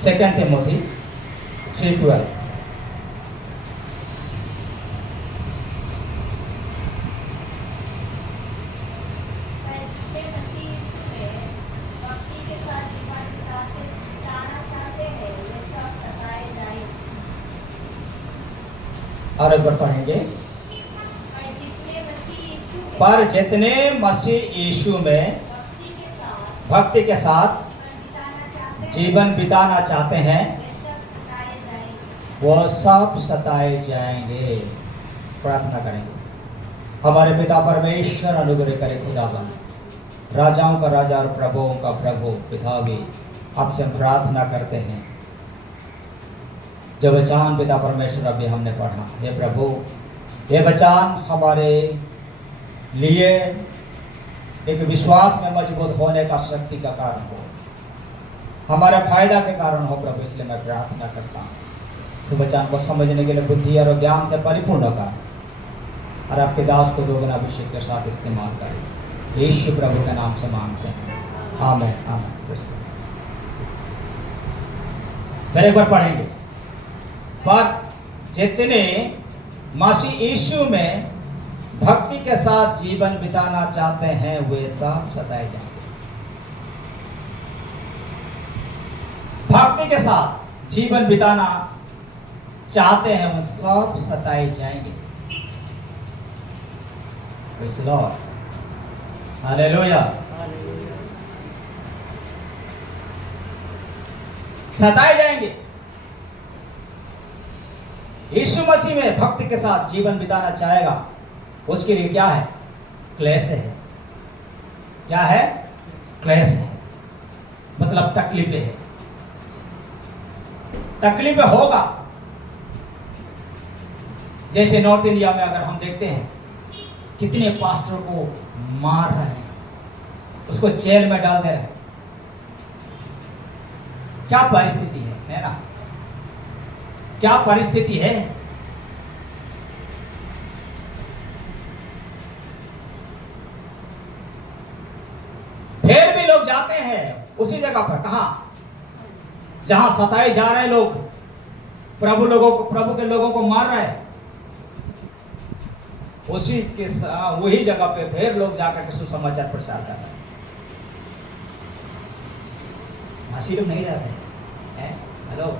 2 Timothy 3:12। और एक बार पढ़ेंगे। पर जितने मसीह यीशु में भक्ति के साथ जीवन बिताना चाहते हैं वो सब सताए जाएंगे। प्रार्थना करेंगे। हमारे पिता परमेश्वर अनुग्रह करे खुदावन, राजाओं का राजा और प्रभुओं का प्रभु पिता भी आपसे प्रार्थना करते हैं। जो वचन पिता परमेश्वर अभी हमने पढ़ा, हे प्रभु ये वचन हमारे लिए एक विश्वास में मजबूत होने का शक्ति का कारण हो, हमारे फायदा के कारण हो प्रभु। इसलिए मैं प्रार्थना करता हूँ इस वचन को समझने के लिए बुद्धि और ज्ञान से परिपूर्ण कर, और आपके दास को दोगुना अभिषेक के साथ इस्तेमाल करें। यीशु प्रभु के नाम से मांगते हैं, आमीन आमीन। फिर एक बार पढ़ेंगे। पर जितने मसीह यीशु में भक्ति के साथ जीवन बिताना चाहते हैं वे सब सताए जाएंगे। भक्ति के साथ जीवन बिताना चाहते हैं वे सब सताए जाएंगे। Praise the Lord, hallelujah. सताए जाएंगे। यीशु मसीह में भक्ति के साथ जीवन बिताना चाहेगा, उसके लिए क्या है? क्लेश है। क्या है? क्लेश है, मतलब तकलीफें है। तकलीफें होगा। जैसे नॉर्थ इंडिया में अगर हम देखते हैं कितने पास्टर को मार रहे हैं, उसको जेल में डाल दे रहे हैं। क्या परिस्थिति है ना? क्या परिस्थिति है? फिर भी लोग जाते हैं उसी जगह पर, कहां? जहां सताए जा रहे लोग, प्रभु के लोगों को मार रहे हैं, उसी के वही जगह पे फिर लोग जाकर के सुसमाचार प्रचार कर रहे हैं। मासी लोग नहीं रहते हैं। हेलो,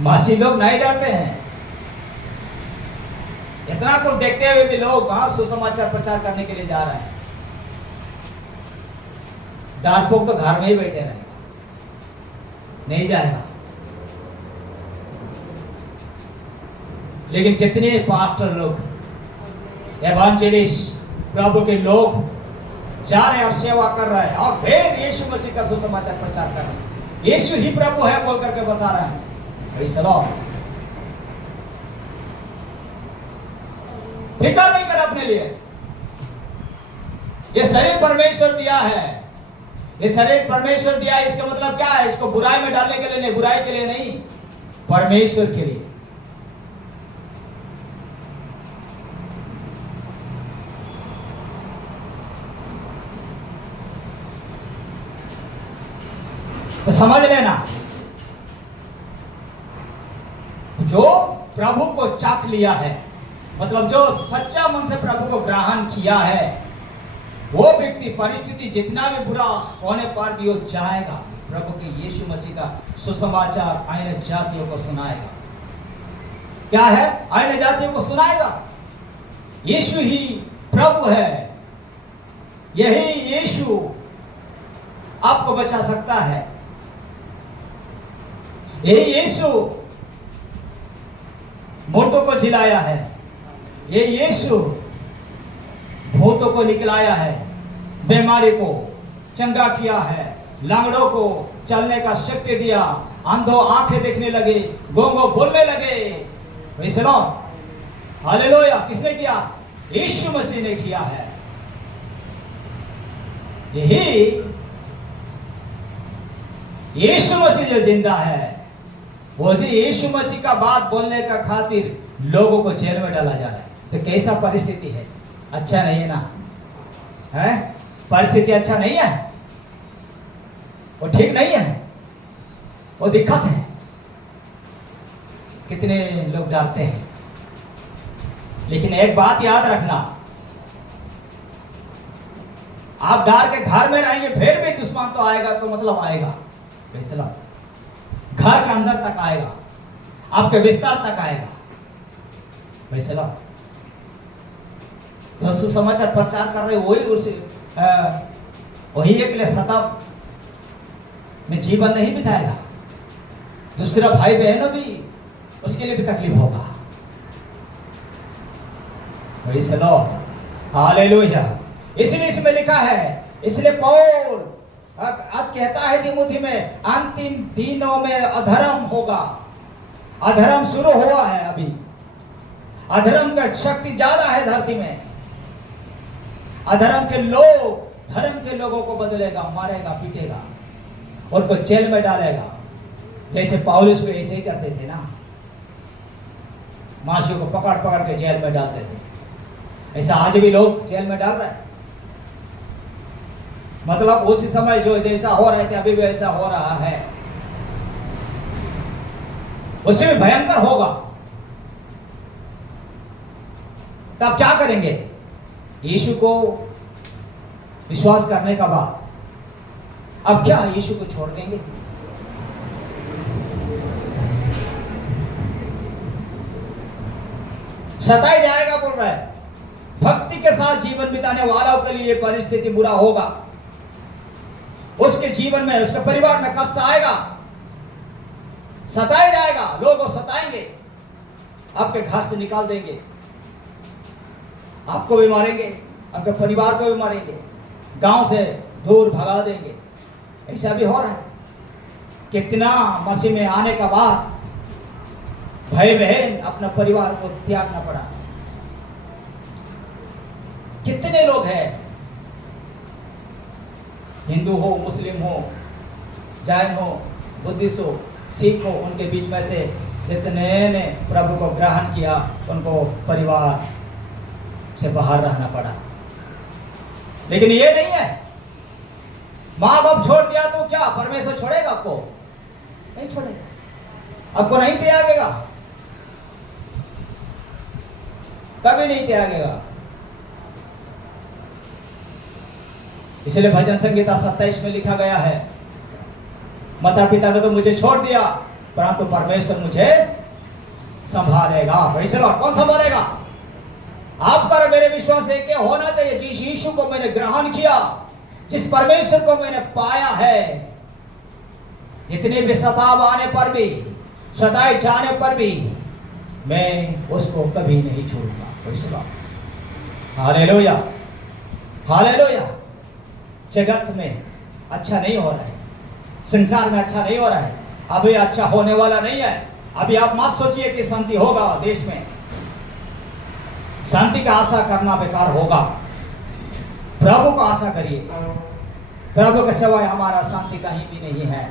मासी लोग नहीं डरते हैं। इतना कुछ देखते हुए भी लोग सुसमाचार प्रचार करने के लिए जा रहे हैं। डारपोक तो घर में ही बैठे रहेगा, नहीं जाएगा। लेकिन कितने पास्टर लोग, एवांजेलिस्ट, प्रभु के लोग जा रहे हैं और सेवा कर रहे हैं, और फिर यीशु मसीह का सुसमाचार प्रचार कर रहे हैं। यीशु ही प्रभु है बोल करके बता रहे हैं। फिक्र नहीं कर अपने लिए। ये शरीर परमेश्वर दिया है, ये शरीर परमेश्वर दिया है। इसका मतलब क्या है? इसको बुराई में डालने के लिए नहीं, बुराई के लिए नहीं, परमेश्वर के लिए। तो समझ लेना, जो प्रभु को चाख लिया है, मतलब जो सच्चा मन से प्रभु को ग्रहण किया है, वो व्यक्ति परिस्थिति जितना भी बुरा होने पर भी वो जाएगा, प्रभु के यीशु मसीह का सुसमाचार अन्य जातियों को सुनाएगा। क्या है? अन्य जातियों को सुनाएगा। यीशु ही प्रभु है। यही यीशु आपको बचा सकता है। यही यीशु मुर्दों को जिलाया है। ये यीशु भूतों को निकलाया है, बीमारी को चंगा किया है, लंगड़ों को चलने का शक्ति दिया, अंधों आंखें देखने लगे, गूंगों बोलने लगे। हालेलुया। किसने किया? यीशु मसीह ने किया है। यही यीशु मसीह जो जिंदा है, वो यीशु मसीह का बात बोलने का खातिर लोगों को जेल में डाला जा रहा है। तो कैसा परिस्थिति है? अच्छा नहीं है ना? है परिस्थिति अच्छा नहीं है, वो ठीक नहीं है। वो दिक्कत है। कितने लोग डरते हैं, लेकिन एक बात याद रखना, आप डर के घर में रहेंगे फिर भी दुश्मन तो आएगा, तो मतलब आएगा, घर के अंदर तक आएगा, आपके बिस्तर तक आएगा। तो सुसमाचार प्रचार कर रहे वही एक लिए सतब में जीवन नहीं बिताएगा, दूसरा भाई बहनों भी उसके लिए भी तकलीफ होगा। हालेलुया। इसलिए इसमें लिखा है, इसलिए पौल आज कहता है तिमुथी में, अंतिम दिनों में अधर्म होगा। अधर्म शुरू हुआ है अभी, अधर्म का शक्ति ज्यादा है धरती में। अधर्म के लोग धर्म के लोगों को बदलेगा, मारेगा, पीटेगा, उनको जेल में डालेगा, जैसे पौलुस को ऐसे ही करते थे ना, मासियों को पकड़ पकड़ के जेल में डालते थे। ऐसा आज भी लोग जेल में डाल रहे हैं। मतलब उसी समय जो जैसा हो रहे थे अभी भी ऐसा हो रहा है, उससे भी भयंकर होगा। तब क्या करेंगे? यीशु को विश्वास करने का बाद अब क्या यीशु को छोड़ देंगे? सताया जाएगा बोल रहा है। भक्ति के साथ जीवन बिताने वालों के लिए परिस्थिति बुरा होगा, उसके जीवन में, उसके परिवार में कष्ट आएगा, सताया जाएगा, लोग सताएंगे, आपके घर से निकाल देंगे, आपको भी मारेंगे, आपके परिवार को भी मारेंगे, गांव से दूर भगा देंगे। ऐसा भी हो रहा है। कितना मसीह में आने का बाद भाई बहन अपना परिवार को त्यागना पड़ा। कितने लोग हैं, हिंदू हो, मुस्लिम हो, जैन हो, बुद्धिस्ट हो, सिख हो, उनके बीच में से जितने ने प्रभु को ग्रहण किया उनको परिवार से बाहर रहना पड़ा। लेकिन ये नहीं है, माँ बाप छोड़ दिया तो क्या परमेश्वर छोड़ेगा आपको? नहीं छोड़ेगा, आपको नहीं त्यागेगा, कभी नहीं त्यागेगा। इसलिए भजन संगीता 27 में लिखा गया है, माता पिता ने तो मुझे छोड़ दिया परंतु परमेश्वर मुझे संभालेगा। कौन संभालेगा? आप पर मेरे विश्वास है कि होना चाहिए, जिस यीशु को मैंने ग्रहण किया, जिस परमेश्वर को मैंने पाया है, जितने भी सताव आने पर भी, सताए जाने पर भी मैं उसको कभी नहीं छोड़ूंगा। Hallelujah, hallelujah. जगत में अच्छा नहीं हो रहा है, संसार में अच्छा नहीं हो रहा है, अभी अच्छा होने वाला नहीं है। अभी आप मत सोचिए कि शांति होगा देश में, शांति का आशा करना बेकार होगा। प्रभु का आशा करिए, प्रभु के सिवाय हमारा शांति कहीं भी नहीं है,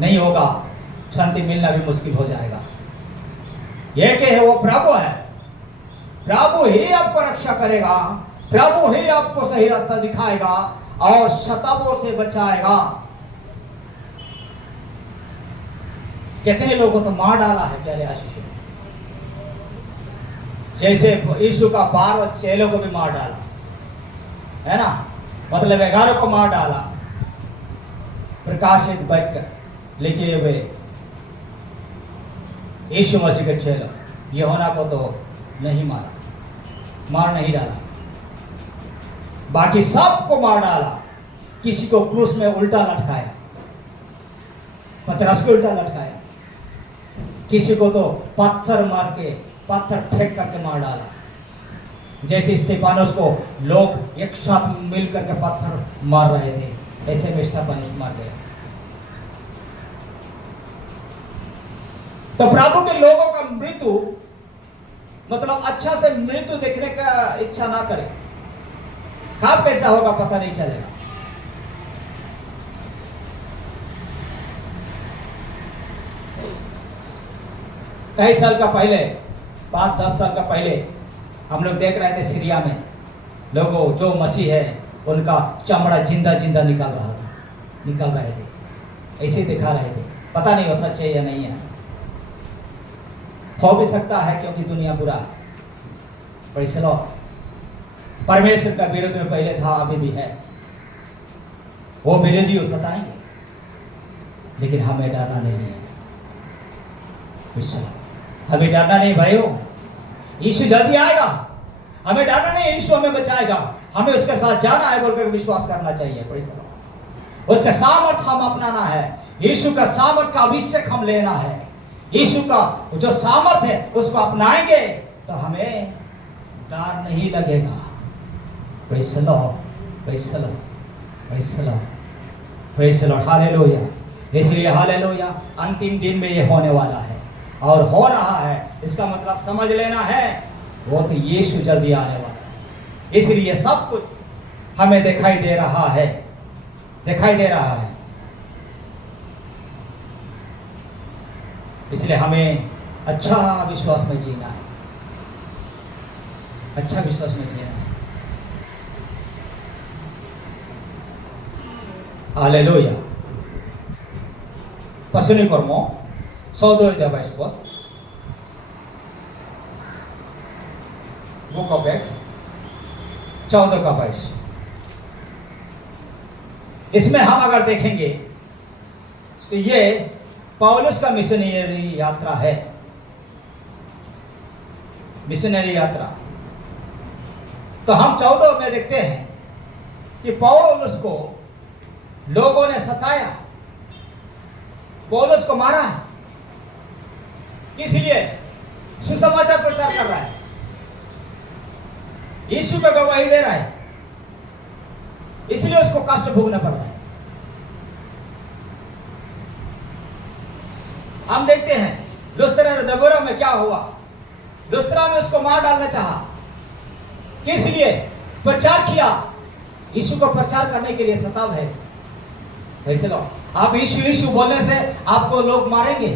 नहीं होगा, शांति मिलना भी मुश्किल हो जाएगा। यह के है वो प्रभु है, प्रभु ही आपको रक्षा करेगा, प्रभु ही आपको सही रास्ता दिखाएगा और शताब्दों से बचाएगा। कितने लोगों तो मार डाला है प्यारे आशीष, जैसे यीशु का 12 चेलों को भी मार डाला है ना, मतलब 11 को मार डाला। प्रकाशित वाक्य लिखे हुए यीशु मसीह के चेलों, यूहन्ना को तो नहीं मारा, मार नहीं डाला, बाकी सबको मार डाला। किसी को क्रूस में उल्टा लटकाया, पतरस को उल्टा लटकाया, किसी को तो पत्थर मार के, पत्थर फेंक करके मार डाला। जैसे स्तेफानोस को लोग एक साथ मिलकर के पत्थर मार रहे थे, ऐसे में स्तेफानोस मार गया। तो प्रभु के लोगों का मृत्यु मतलब अच्छा से मृत्यु देखने का इच्छा ना करें, कब कैसा होगा पता नहीं चलेगा। कई साल का पहले, 5-10 साल का पहले हम लोग देख रहे थे सीरिया में लोगों जो मसीह है उनका चमड़ा जिंदा जिंदा निकाल रहे थे, ऐसे दिखा रहे थे। पता नहीं वो सच है या नहीं है, हो भी सकता है क्योंकि दुनिया बुरा है। Praise the Lord. परमेश्वर का विरोध में पहले था, अभी भी है। वो विरोधी हो सताएंगे, लेकिन हमें डरना नहीं है। Praise the Lord. हमें डरना नहीं भाइयों, यीशु जल्दी आएगा। हमें डरना नहीं, यीशु हमें बचाएगा। हमें उसके साथ जाना है बोलकर विश्वास करना चाहिए। Praise the Lord. उसका सामर्थ हम अपनाना है, यीशु का सामर्थ का अभिषेक हम लेना है। यीशु का जो सामर्थ है उसको अपनाएंगे तो हमें डर नहीं लगेगा। Praise the Lord, praise the Lord, praise the Lord, praise the Lord, hallelujah. इसलिए हालेलुया, अंतिम दिन में ये होने वाला है और हो रहा है। इसका मतलब समझ लेना है, वो तो यीशु जल्दी आने वाला है। इसलिए सब कुछ हमें दिखाई दे रहा है, दिखाई दे रहा है। इसलिए हमें अच्छा विश्वास में जीना है, अच्छा विश्वास में जीना है। हालेलुया। पसुनी कर्मो 102 बुक ऑफ एक्ट्स 14 इसमें हम अगर देखेंगे तो ये पौलुस का मिशनरी यात्रा है। मिशनरी यात्रा तो हम 14 में देखते हैं कि पौलुस को लोगों ने सताया, पौलुस को मारा है। इसलिए सुसमाचार प्रचार कर रहा है, यीशु का गवाही दे रहा है, इसलिए उसको कष्ट भोगना पड़ रहा है। हम देखते हैं लुस्त्रा और दबोरा में क्या हुआ। लुस्त्रा में उसको मार डालना चाहा, किस लिए? प्रचार किया, यीशु को प्रचार करने के लिए सताव है। ऐसे लो, आप यीशु यीशु बोलने से आपको लोग मारेंगे,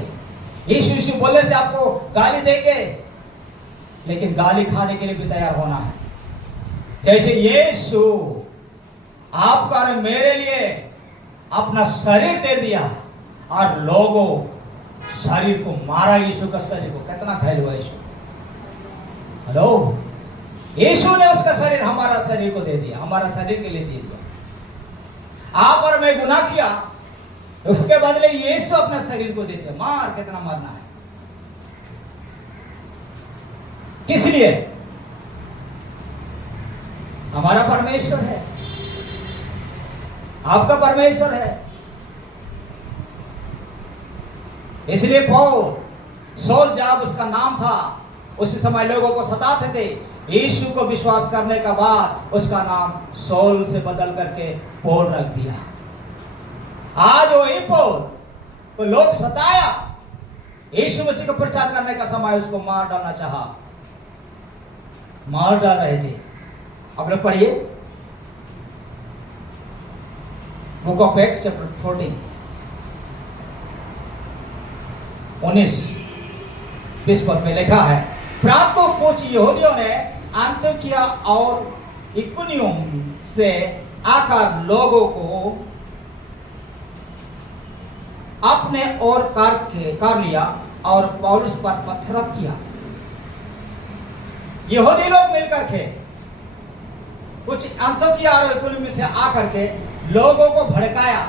यीशु यीशु बोलने से आपको गाली देंगे, लेकिन गाली खाने के लिए भी तैयार होना है। जैसे यीशु आपका और मेरे लिए अपना शरीर दे दिया और लोगों शरीर को मारा, यीशु का शरीर को। कितना घायल हुआ यीशु। हेलो, यीशु ने उसका शरीर हमारा शरीर को दे दिया, हमारा शरीर के लिए दे दिया। आप और मैं गुनाह किया, उसके बदले यीशु अपना शरीर को दे दिया। मार, कितना मारना है, किस लिए? हमारा परमेश्वर है, आपका परमेश्वर है। इसलिए सौल जब उसका नाम था, उस समय लोगों को सताते थे। यीशु को विश्वास करने का बाद उसका नाम सौल से बदल करके पौल रख दिया। आज वही पौल को लोग सताया, यीशु मसीह को प्रचार करने का समय उसको मार डालना चाहा, मार डाल रहे थे। अब लोग पढ़िए बुक ऑफ एक्ट्स चैप्टर 14 19-20 पद में लिखा है, प्रातः कुछ यहूदियों ने अंतियोकिया और इकुनियुम से आकर लोगों को अपने ओर कर लिया और पौलुस पर पत्थरव किया। यहूदी लोग मिलकर के कुछ अंतियोकिया और इकुनियुम से आकर के लोगों को भड़काया।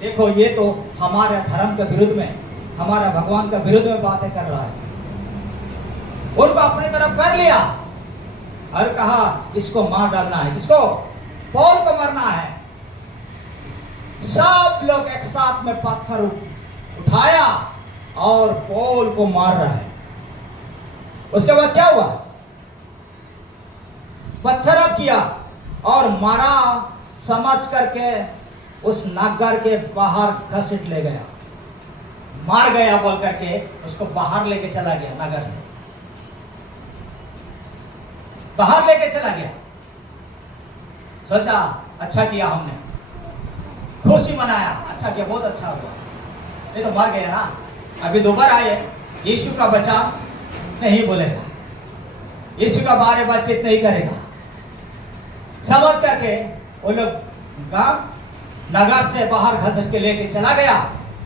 देखो, ये तो हमारे धर्म के विरुद्ध में, हमारा भगवान का विरुद्ध में बातें कर रहा है। उनको अपनी तरफ कर लिया और कहा इसको मार डालना है। किसको? पौल को मरना है। सब लोग एक साथ में पत्थर उठाया और पौल को मार रहा है। उसके बाद क्या हुआ? पत्थर किया और मारा समझ करके उस नगर के बाहर घसीट ले गया। मार गया बोल करके उसको बाहर लेके चला गया, नगर से बाहर लेके चला गया। सोचा अच्छा किया हमने, खुशी मनाया, अच्छा किया, बहुत अच्छा हुआ। ये तो मर गया ना, अभी दोबारा आए, यीशु का बचाव नहीं बोलेगा, यीशु का बारे बातचीत नहीं करेगा। समझ करके वो लोग नगर से बाहर घसीट के लेके चला गया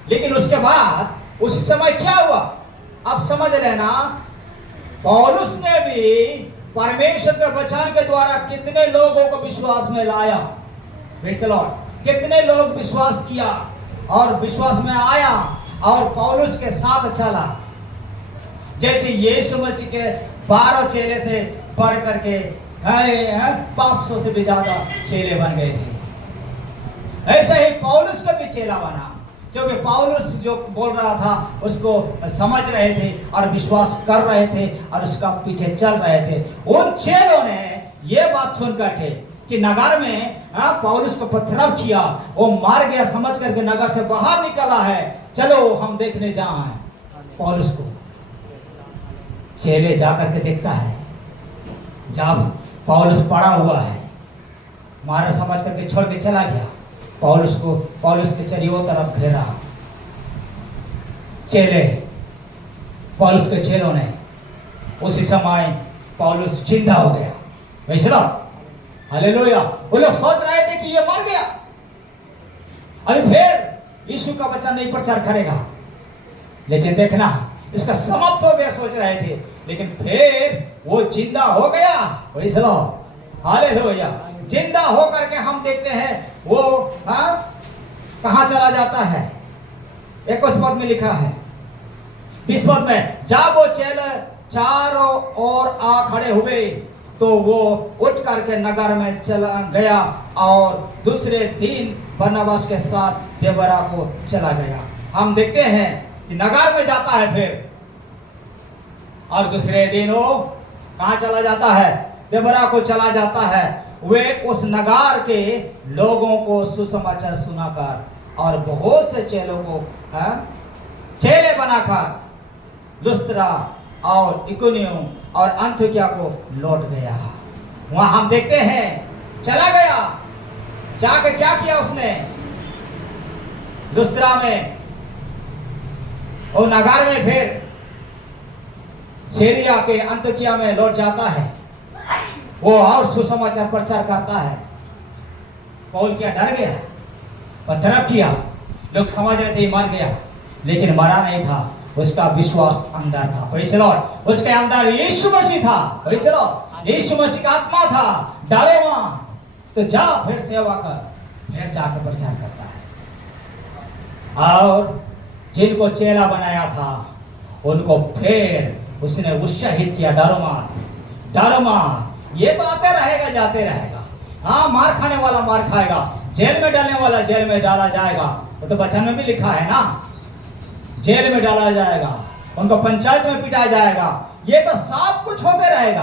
लेकिन उसके बाद उस समय क्या हुआ, अब समझ लेना, पौलुस ने भी परमेश्वर के वचन के द्वारा कितने लोगों को विश्वास में लाया। Praise the Lord. कितने लोग विश्वास किया और विश्वास में आया और पौलुस के साथ चला। जैसे यीशु मसीह के 12 चेले से बढ़ करके 500 से भी ज्यादा चेले बन गए थे। ऐसे ही पौलुस का भी चेला बना, क्योंकि पौलुस जो बोल रहा था उसको समझ रहे थे और विश्वास कर रहे थे और उसका पीछे चल रहे थे। उन चेलों ने ये बात सुन करके कि नगर में पौलुस को पथराव किया, वो मार गया समझ करके नगर से बाहर निकला है, चलो हम देखने जाएं पौलुस को। चेले जाकर के देखता है, जब पौलुस पड़ा हुआ है, मारा समझ करके छोड़ के चला गया। पौलुस के चारों तरफ घेरा। चेले, पौलुस के चेलों ने, उसी समय पौलुस जिंदा हो गया। वैसे हालेलुया। वो लोग सोच रहे थे कि ये मर गया, अभी फिर यीशु का वचन नहीं प्रचार करेगा, लेकिन देखना इसका समाप्त हो गया सोच रहे थे, लेकिन फिर वो जिंदा हो गया। वैसे हालेलुया। जिंदा होकर के हम देखते हैं वो कहां चला जाता है। 21 पद में लिखा है, 20 पद में, जब वो चेले चारों ओर आ खड़े हुए तो वो उठ करके नगर में चला गया और दूसरे दिन बरनबास के साथ देबरा को चला गया। हम देखते हैं कि नगर में जाता है फिर, और दूसरे दिन वो कहां चला जाता है, देबरा को चला जाता है। वे उस नगर के लोगों को सुसमाचार सुनाकर और बहुत से चेलों को चेले बनाकर लुस्त्रा और इकोनियम और अंतियोकिया को लौट गया। वहां हम देखते हैं चला गया, जाके क्या किया उसने, लुस्त्रा में और नगर में, फिर सीरिया के अंतियोकिया में लौट जाता है। वो और सुसमाचार प्रचार करता है। पौल क्या डर गया, पथराव किया, लोग समझ रहे थे मर गया, लेकिन मरा नहीं था, उसका विश्वास अंदर था। Praise the Lord. उसके अंदर यीशु मसीह था। Praise the Lord. Yeshu Masih का आत्मा था। डरो मत, तो जा फिर सेवा कर, फिर जाकर प्रचार करता है। और जिनको चेला बनाया था उनको फिर उसने उत्साहित किया, डरो मत, डरो मत, ये तो आते रहेगा जाते रहेगा। हाँ, मार खाने वाला मार खाएगा, जेल में डालने वाला जेल में डाला जाएगा, वो तो वचन में भी लिखा है ना, जेल में डाला जाएगा, उनको पंचायत में पिटाया जाएगा, ये तो सब कुछ होते रहेगा।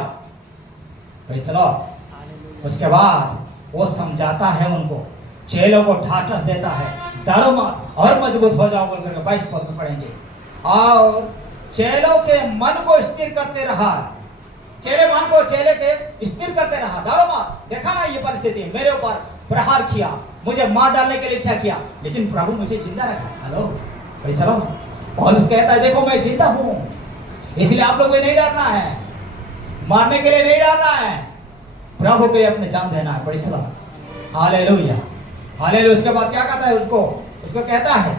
Praise the Lord. उसके बाद वो समझाता है उनको, चेलों को ढांढस देता है, डरो मत और मजबूत हो जाओ बोल करके 22 पद में पढ़ेंगे। और चेलों के मन को स्थिर करते रहा, चेले मन को चेले के स्थिर करते रहा, डरो मत। देखा ना ये परिस्थिति, मेरे ऊपर प्रहार किया, मुझे मार डालने के लिए इच्छा किया, लेकिन प्रभु मुझे जिंदा रखा। Hello, praise the Lord. पौलुस कहता है देखो मैं जिंदा हूं, इसलिए आप लोग को नहीं डरना है, मारने के लिए नहीं डरना है, प्रभु के लिए अपने जान देना है। Praise the Lord. Hallelujah, hallelujah. उसके बाद क्या कहता है, उसको कहता है,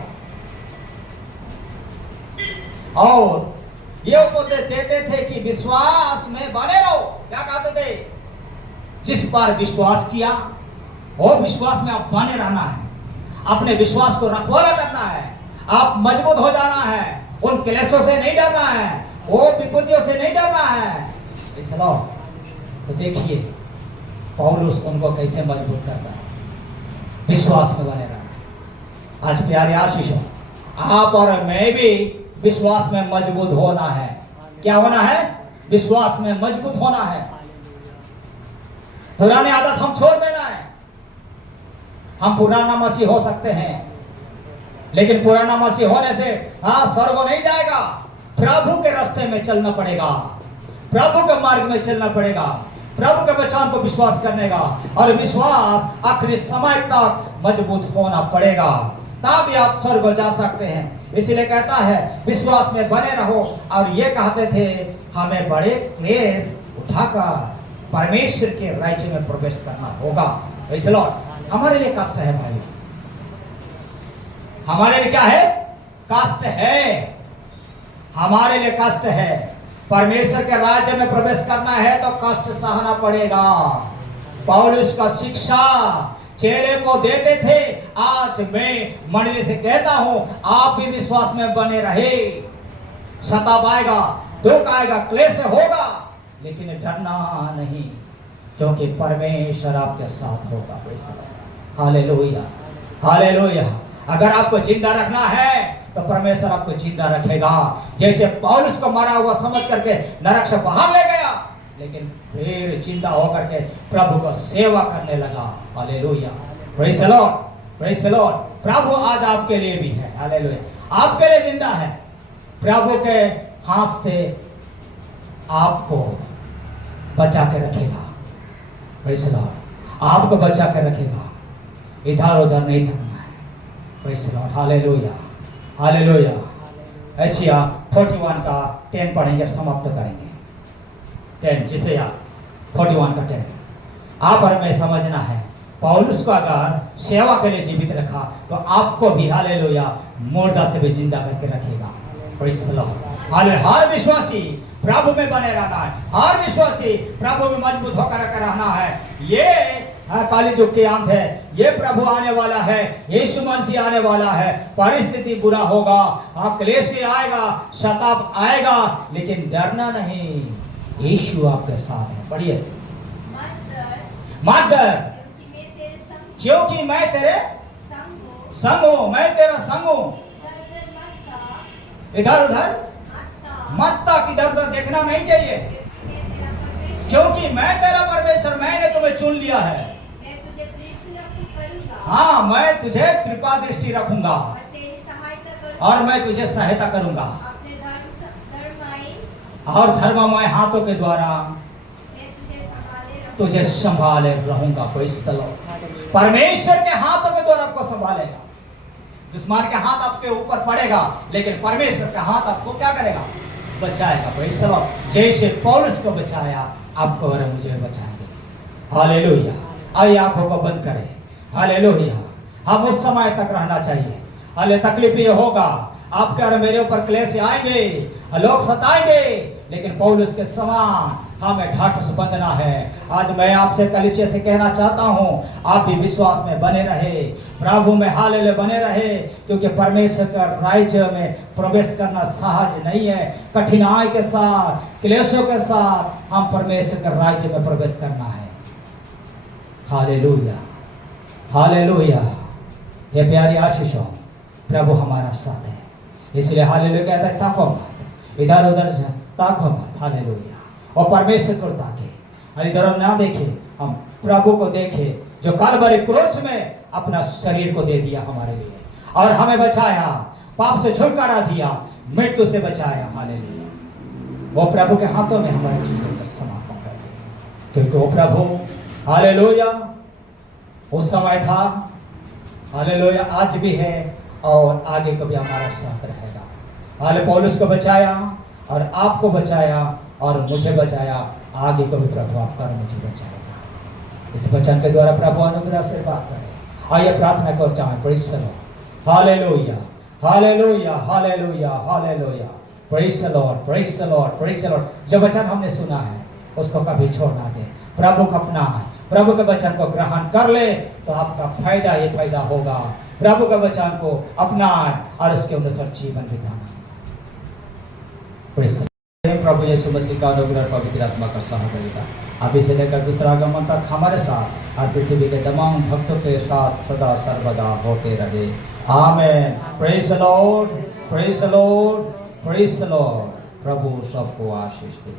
और ये उपदेश देते थे कि विश्वास में बने रहो। क्या कहते थे, जिस पर विश्वास किया वो विश्वास में आप बने रहना है, अपने विश्वास को रखवाला करना है, आप मजबूत हो जाना है, उन क्लेशों से नहीं डरना है, वो विपत्तियों से नहीं डरना है। तो देखिए पौलुस उनको कैसे मजबूत करता है, विश्वास में बने रहना। आज प्यारे आशीष, आप और मैं भी विश्वास में मजबूत होना है। क्या होना है, विश्वास में मजबूत होना है। पुरानी आदत हम छोड़ देना है। हम पुराना मसीह हो सकते हैं, लेकिन पुराना मसीह होने से स्वर्ग नहीं जाएगा। प्रभु के रास्ते में चलना पड़ेगा, प्रभु के मार्ग में चलना पड़ेगा, प्रभु के वचन को विश्वास करने का, और विश्वास आखिरी समय तक मजबूत होना पड़ेगा, तब आप स्वर्ग जा सकते हैं। इसलिए कहता है विश्वास में बने रहो। और ये कहते थे हमें बड़े क्लेश उठाकर परमेश्वर के राज्य में प्रवेश करना होगा। Praise the Lord. हमारे लिए कष्ट है भाई, हमारे लिए क्या है, कष्ट है, हमारे लिए कष्ट है। परमेश्वर के राज्य में प्रवेश करना है तो कष्ट सहना पड़ेगा। पौलुस का शिक्षा चेले को देते थे। आज मैं मंडली से कहता हूं, आप भी विश्वास में बने रहे। सताव आएगा, दुख आएगा, क्लेश होगा, लेकिन डरना नहीं, क्योंकि परमेश्वर आपके साथ होगा। Hallelujah, hallelujah. अगर आपको जिंदा रखना है तो परमेश्वर आपको जिंदा रखेगा। जैसे पौलुस को मरा हुआ समझ करके नरक से बाहर ले गया, लेकिन फिर जिंदा होकर के प्रभु को सेवा करने लगा। Hallelujah, praise the Lord, praise the Lord. प्रभु आज आपके लिए भी है। हालेलुया, आपके लिए जिंदा है। प्रभु के हाथ से आपको बचा के रखेगा। प्रेज़ द लॉर्ड, आपको बचा के रखेगा, इधर उधर नहीं करना है। Praise the Lord, hallelujah, hallelujah. Asia 41 का 10 पढ़ेंगे, समाप्त करेंगे। 10 जिसे आप 41 का 10 आप और मैं समझना है। पौलुस को अगर सेवा के लिए जीवित रखा तो आपको भी हालेलुया मुर्दा से भी जिंदा करके रखेगा। Praise the Lord, hallelujah. हर विश्वासी प्रभु में बने रहना है, हर विश्वासी प्रभु में मजबूत होकर रहना है। ये काली युग के अंत है, ये प्रभु आने वाला है, यीशु मसीह आने वाला है। परिस्थिति बुरा होगा, क्लेश आएगा, शताब आएगा, लेकिन डरना नहीं, यीशु आपके साथ है। पढ़िए, मत डर, क्योंकि मैं तेरे संग हूं, मैं तेरा संग हूं। इधर उधर मत ताक, इधर उधर देखना नहीं चाहिए, क्योंकि मैं तेरा परमेश्वर, मैंने तुम्हें चुन लिया है। हाँ, मैं तुझे कृपा दृष्टि रखूंगा और मैं तुझे सहायता करूंगा, और धर्ममय हाथों के द्वारा तुझे संभाले रहूंगा। प्रेज़ द लॉर्ड, परमेश्वर के हाथों के द्वारा आपको संभालेगा। दुश्मन के हाथ आपके ऊपर पड़ेगा, लेकिन परमेश्वर का हाथ आपको क्या करेगा? बचाएगा। प्रेज़ द लॉर्ड, जैसे पौलुस को बचाया, आपको और मुझे बचाएंगे। हालेलुया। आइए आंखों को बंद करें। हालेलुया, हम उस समय तक रहना चाहिए। हाले तकलीफ ये होगा, आपके और मेरे ऊपर क्लेश आएंगे, लोग सताएंगे, लेकिन पौलुस के समान हमें ढाठ से बंधना है। आज मैं आपसे कलीसिया से कहना चाहता हूं, आप भी विश्वास में बने रहे, प्रभु में हालेलुया बने रहे, क्योंकि परमेश्वर का राज्य में प्रवेश करना सहज नहीं है। कठिनाई के साथ, क्लेशों के साथ हम परमेश्वर के राज्य में प्रवेश करना है। Hallelujah, hallelujah. ये प्यारी आशीषों, प्रभु हमारा साथ है, इसलिए हालेलुया कहता है, ताको मत, इधर उधर ताको मत। हालेलुया, और परमेश्वर को ताके, इधर ना देखे, हम प्रभु को देखे, जो कलवरी क्रूस में अपना शरीर को दे दिया हमारे लिए और हमें बचाया, पाप से छुटकारा दिया, मृत्यु से बचाया। हालेलुया, वो प्रभु के हाथों में हमारे जीवन का समापन कर दिया, क्योंकि वो प्रभु हालेलुया उस समय था, हालेलुया आज भी है और आगे कभी हमारा साथ रहेगा। हाले पौलुस को बचाया और आपको बचाया और मुझे बचाया, आगे कभी प्रभु आपका और मुझे बचाएगा। इस वचन के द्वारा प्रभु अनुग्रह से बात करें। आइए प्रार्थना कर चाहें। Praise the Lord, hallelujah, hallelujah, hallelujah, hallelujah. Praise the Lord, praise the Lord, praise the Lord. जो वचन हमने सुना है उसको कभी छोड़ना दे, प्रभु को अपना है, प्रभु के वचन को ग्रहण कर ले तो आपका फायदा ही फायदा होगा। प्रभु के वचन को अपना और उसके अनुसार जीवन बिताना। प्रभु यीशु मसीह का अनुग्रह, पवित्र आत्मा का सहभागिता अभी से लेकर दूसरा आगमन तक हमारे साथ और पृथ्वी के तमाम भक्तों के साथ सदा सर्वदा होते रहे। आमीन। Praise the Lord, praise the Lord, praise the Lord. प्रभु सबको आशीष दे।